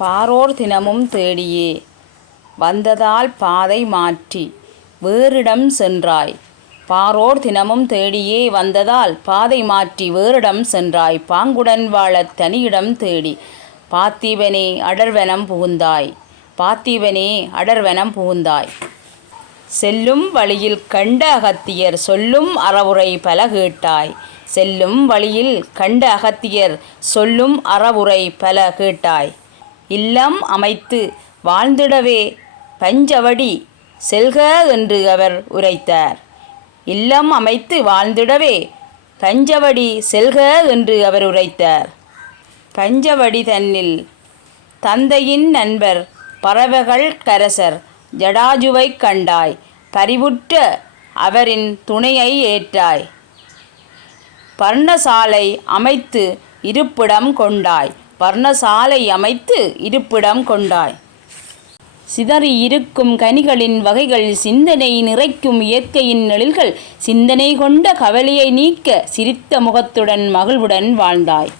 பாரோர் தினமும் தேடியே வந்ததால் பாதை மாற்றி வேறிடம் சென்றாய். பாரோர் தினமும் தேடியே வந்ததால் பாதை மாற்றி வேறிடம் சென்றாய். பாங்குடன் வாழத் தனியிடம் தேடி பார்த்திபனே அடர்வனம் புகுந்தாய். பார்த்திபனே அடர்வனம் புகுந்தாய். செல்லும் வழியில் கண்ட அகத்தியர் சொல்லும் அறவுரை பல கேட்டாய். செல்லும் வழியில் கண்ட அகத்தியர் சொல்லும் அறவுரை பல கேட்டாய். இல்லம் அமைத்து வாழ்ந்திடவே பஞ்சவடி செல்க என்று அவர் உரைத்தார். இல்லம் அமைத்து வாழ்ந்திடவே பஞ்சவடி செல்க என்று அவர் உரைத்தார். பஞ்சவடி தன்னில் தந்தையின் நண்பர் பறவைகள் கரசர் ஜடாஜுவைக் கண்டாய். பரிவுற்ற அவரின் துணையை ஏற்றாய். பர்ணசாலை அமைத்து இருப்பிடம் கொண்டாய். பர்ணசாலை அமைத்து இருப்பிடம் கொண்டாய். சிதறி இருக்கும் கனிகளின் வகைகள் சிந்தனை நிறைக்கும் இயற்கையின் எழில்கள் சிந்தனை கொண்ட கவலையை நீக்க சிரித்த முகத்துடன் மகிழ்வுடன் வாழ்ந்தாய்.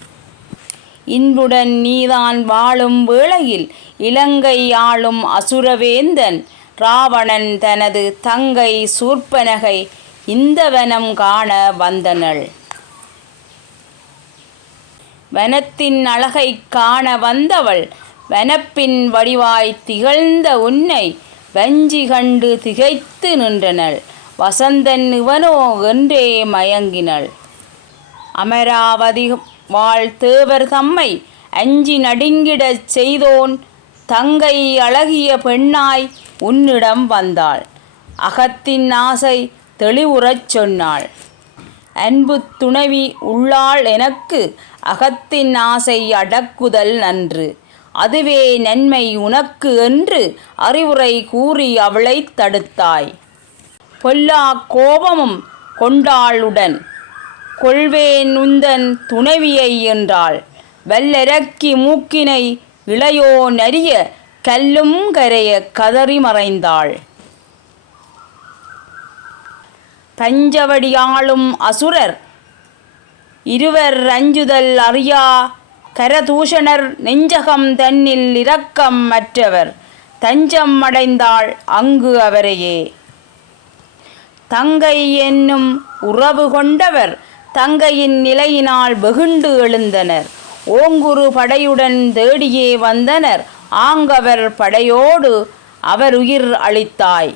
இன்புடன் நீதான் வாழும் வேளையில் இலங்கை ஆளும் அசுரவேந்தன் ராவணன் தனது தங்கை சூர்ப்பனகை இந்த வனம் காண வந்தனள். வனத்தின் அழகை காண வந்தவள் வனப்பின் வடிவாய் திகழ்ந்த உன்னை வஞ்சி கண்டு திகைத்து நின்றனள். வசந்தன் இவனோ என்றே மயங்கினள். அமராவதி வாழ் தேவர் தம்மை அஞ்சி நடுங்கிடச் செய்தோன் தங்கை அழகிய பெண்ணாய் உன்னிடம் வந்தாள். அகத்தின் ஆசை தெளிவுறச் சொன்னாள். அன்பு துணைவி உள்ளாள் எனக்கு அகத்தின் ஆசை அடக்குதல் நன்று. அதுவே நன்மை உனக்கு என்று அறிவுரை கூறி அவளை தடுத்தாய். பொல்லா கோபமும் கொண்டாளுடன் கொள்வேன் உந்தன் துணைவியை என்றாள். வல்லரக்கி மூக்கினை இளையோ நரிய கல்லும் கரைய கதறி மறைந்தாள். பஞ்சவடியாளும் அசுரர் இருவர் அஞ்சுதல் அறியா கரதூஷணர் நெஞ்சகம் தன்னில் இரக்கம் மற்றவர் தஞ்சம் அடைந்தாள் அங்கு அவரையே. தங்கை என்னும் உறவு கொண்டவர் தங்கையின் நிலையினால் வெகுண்டு எழுந்தனர். ஓங்குரு படையுடன் தேடியே வந்தனர். ஆங்கவர் படையோடு அவர் உயிர் அளித்தாய்.